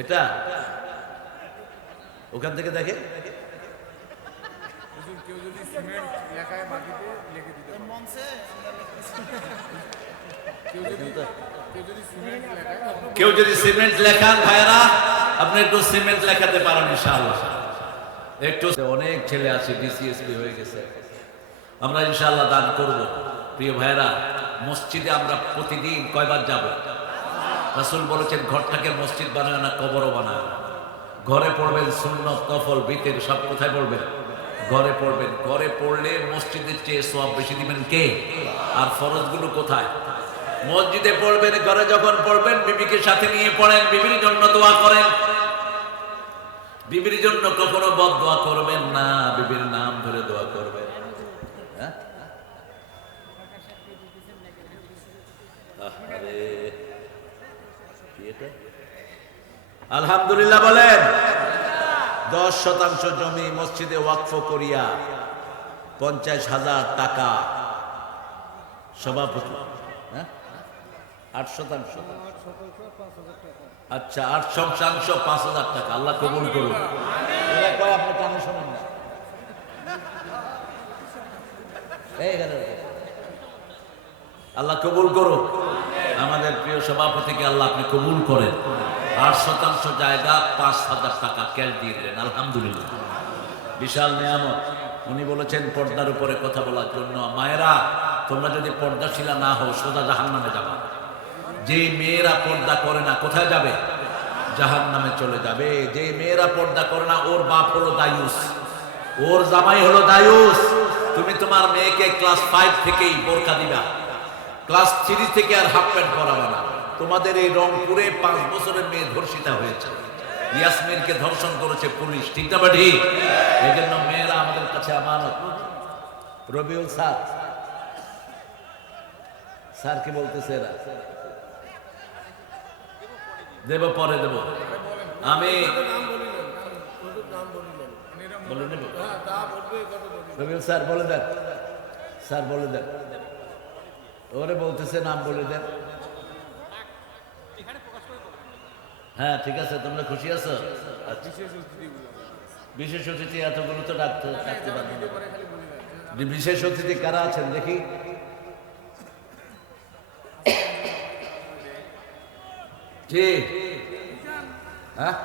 এটা ওখান থেকে দেখে কেউ যদি সিমেন্ট লেখায় বাকিতে লিখে দিতে পারে। কেউ যদি সিমেন্ট লেখান ভাইরা আপনি একটু সিমেন্ট লেখাতে পারেন ইনশাআল্লাহ। একটু অনেক ছেলে আছে ডিসিএসপি হয়ে গেছে, আমরা ইনশাআল্লাহ দান করব। প্রিয় ভাইরা, মসজিদে আমরা প্রতিদিন কয়বার যাব? রাসূল বলেছেন ঘরটাকে মসজিদ বানায় না কবরও বানায়। ঘরে পড়বেন সুন্নত, নফল, বিতের সব কোথায় পড়বেন? ঘরে পড়বেন। ঘরে পড়লে মসজিদের চেয়ে সওয়াব বেশি দিবেন কে? আর ফরজগুলো কোথায়? মসজিদে পড়বেন। ঘরে যখন পড়বেন বিবিকে সাথে নিয়ে পড়েন, বিবির জন্য দোয়া করেন। বিবির জন্য কখনো বদদোয়া করবেন না, বিবির নাম ধরে দোয়া করবেন। হ্যাঁ? আরে কি এটা? আলহামদুলিল্লাহ বলেন। 10% জমি মসজিদে ওয়াকফ করিয়া 50,000 টাকা সভাপতি। হ্যাঁ, 8%। আচ্ছা, 8% 5,000 টাকা। আল্লাহ কবুল করুন। এটা কয় আপনি কানে শোনেন না? আল্লাহ কবুল করুন। আমাদের প্রিয় সভাপতিকে আল্লাহ আপনি কবুল করেন। 8% জায়গা 5,000 টাকা ক্যাশ দিয়ে দিলেন, আলহামদুলিল্লাহ। বিশাল নিয়ামত। উনি বলেছেন পর্দার উপরে কথা বলার জন্য। মায়েরা, তোমরা যদি পর্দাশীলা না হও সোজা জাহান্নামে যাবে। যে মেয়েরা পর্দা করে না কোথায় যাবে? জাহান্নামে চলে যাবে। যে মেয়েরা পর্দা করে না ওর বাপ হলো দায়ুস, ওর জামাই হলো দায়ুস। তুমি তোমার মেয়েকে ক্লাস 5 থেকেই বোরকা দিবা, ক্লাস 3 থেকে আর হাফ প্যান্ট পরাবা না। তোমাদের এই রংপুরে 5 বছরের মেয়ে ধর্ষিতা হয়েছে, ইয়াসমিনকে ধর্ষণ করেছে পুলিশ, ঠিক না ঠিক? এই জন্য মেয়েরা আমাদের কাছে আমানত। রবিউল স্যার, স্যার কি বলতেছে? এরা দেব, পরে দেব। আমি বলে নেব। রবিউল স্যার বলে দেন, স্যার বলে দেন। ওরে বলতেছে নাম বলে দেন। হ্যাঁ ঠিক আছে, তোমরা খুশি আছো? আচ্ছা, বিশেষ অতিথি এতগুলো তো ডাকতে পারবে না। বিশেষ অতিথি কারা আছেন দেখি? জি, হ্যাঁ,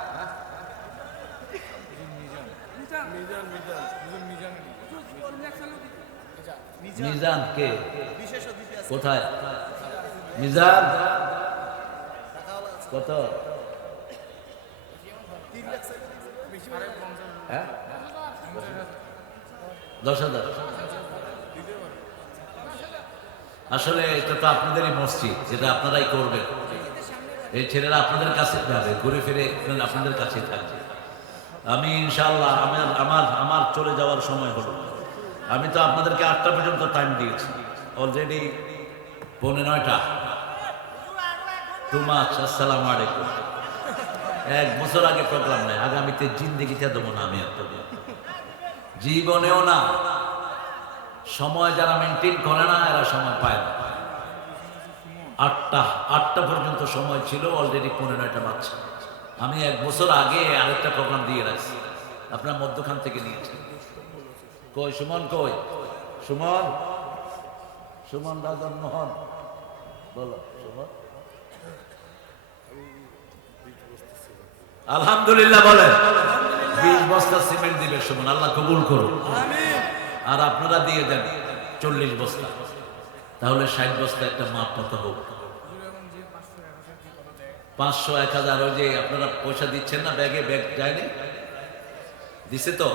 মিজান কে? কোথায় মিজান? কত? হ্যাঁ, 10,000। আসলে এটা তো আপনাদেরই মসজিদ, যেটা আপনারাই করবেন। এই ছেলেরা আপনাদের কাছে যাবে, ঘুরে ফিরে আপনাদের কাছে থাকবে। আমি ইনশাআল্লাহ আমার চলে যাওয়ার সময় হলো। আমি তো আপনাদেরকে 8টা পর্যন্ত টাইম দিয়েছি, অলরেডি 8:45। Too much. আসসালামু আলাইকুম। 1 বছর আগে প্রোগ্রাম নেই, আগামীতে জিন্দেগিতে দেবো না আমি এত, জীবনেও না। সময় যারা মেনটেন করে না এরা সময় পায় না। 8টা পর্যন্ত সময় ছিল, অলরেডি 9:45 বাজছে। আমি 1 বছর আগে আরেকটা প্রোগ্রাম দিয়ে রাখছি, আপনার মধ্যখান থেকে নিয়েছেন। কই সুমন? কই সুমন? সুমন রাজন মোহন, বলো সুমন। আলহামদুলিল্লাহ বলে 20 বস্তা সিমেন্ট দিবে সুমন, আল্লাহ কবুল করুন। আর আপনারা দিয়ে দেন 40 বস্তা, তাহলে 60 বস্তা একটা মাপ মতো হোক। 500, 1000 ওই যে আপনারা পয়সা দিচ্ছেন না, ব্যাগে ব্যাগ যায়নি, দিছে তো?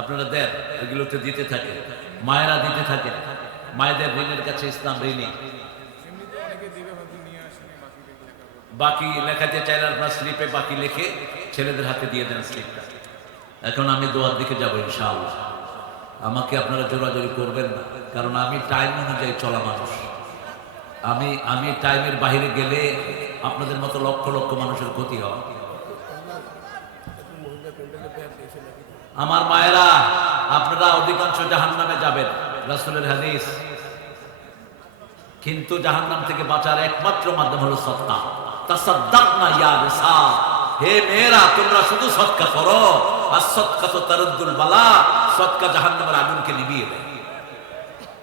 আপনারা দেন, এগুলোতে দিতে থাকে, মায়েরা দিতে থাকে। মায়েদের ঋণের কাছে ইসলাম ঋণী। বাকি লেখাতে চাইলে আপনার স্লিপে বাকি লিখে ছেলেদের হাতে দিয়ে দেন স্লিপটা। এখন আমি দোয়ার দিকে যাবো ইনশাআল্লাহ। আমাকে আপনারা জোরাজোরি করবেন না, কারণ আমি টাইম অনুযায়ী চলা মানুষ। আমি টাইমের বাইরে গেলে আপনাদের মতো লক্ষ লক্ষ মানুষের ক্ষতি হয়। আমার মায়েরা, আপনারা অধিকাংশ জাহান্নামে যাবেন, রাসূলের হাদিস। কিন্তু জাহান্নাম থেকে বাঁচার একমাত্র মাধ্যম হলো সাদকা। তাসাদ্দাকনা ইয়া নিসা, হে মেয়েরা তোমরা শুধু সদকা করো, আর সদকা তো তারুদ্দুল বালা, সদকা জাহান্নামের আগুনকে নিভিয়ে দেয়।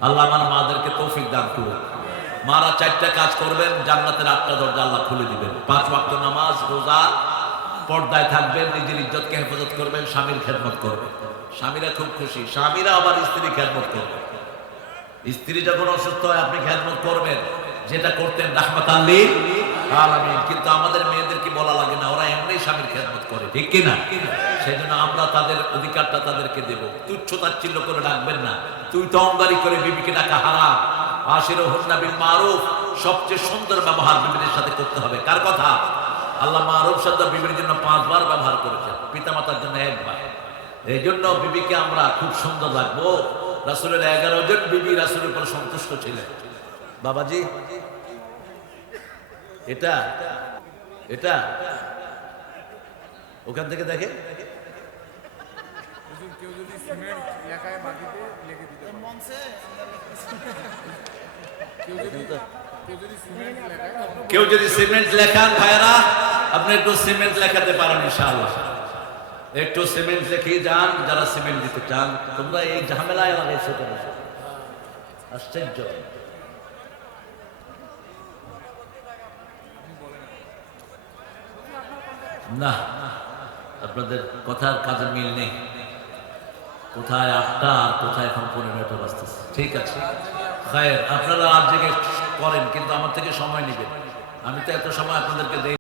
আল্লাহ আমার মাদেরকে তৌফিক দান করুন। মারা 4টা কাজ করবেন, জান্নাতের 8টা দরজা আল্লাহ খুলে দিবেন। 5 ওয়াক্ত নামাজ, রোজা, পর্দায় থাকবেন, নিজের ইজ্জতকে হেফাজত করবেন, স্বামীর খেদমত করবেন। স্বামীরা খুব খুশি, স্বামীরা আবার স্ত্রী খেদমত করবে। স্ত্রী যখন অসুস্থ হয় আপনি খেদমত করবেন, যেটা করতেন রাহমাতাল লিল আলামিন। কিন্তু আমাদের মেয়েদেরকে বলা লাগে না, ওরা এমনি স্বামীর খেদমত করে, ঠিক কিনা? সেই জন্য আমরা তাদের অধিকারটা তাদেরকে দেব। তুচ্ছ তাচ্ছিল্য করে ডাকবেন না, তুই তো অঙ্গারি করে বিবিকে ডাকা হারাম। আশিরুহুন্না বিল মারুফ, সবচেয়ে সুন্দর ব্যবহার বিবির সাথে করতে হবে। কার কথা? আল্লাহ মারুফ শব্দ বিবির জন্য 5 বার ব্যবহার করেছেন, পিতামাতার জন্য 1 বার। এই জন্য বিবিকে আমরা খুব সুন্দর রাখবো। রাসূলের 11 জন বিবি রাসূলের উপর সন্তুষ্ট ছিলেন। বাবাজি এটা এটা ওখান থেকে দেখে হুজুর, কেউ যদি সিমেন্ট লেখায় বাকিতে লিখে দিতে পারে। কেউ যদি সিমেন্ট লেখান ভাইরা, আপনি একটু সিমেন্ট লেখাতে পারেন ইনশাআল্লাহ। একটু সিমেন্ট লিখে যান যারা সিমেন্ট দিতে চান। তোমরা এই ঝামেলায় লাগাইছো কেন? আশ্চর্য। না, আপনাদের কথার কাজে মিল নেই। কোথায় 8টা আর কোথায় এখন 15টা বাজতেছে। ঠিক আছে, খায়ের, আপনারা আর জেগে করেন, কিন্তু আমার থেকে সময় নেবেন। আমি তো এত সময় আপনাদেরকে দেই।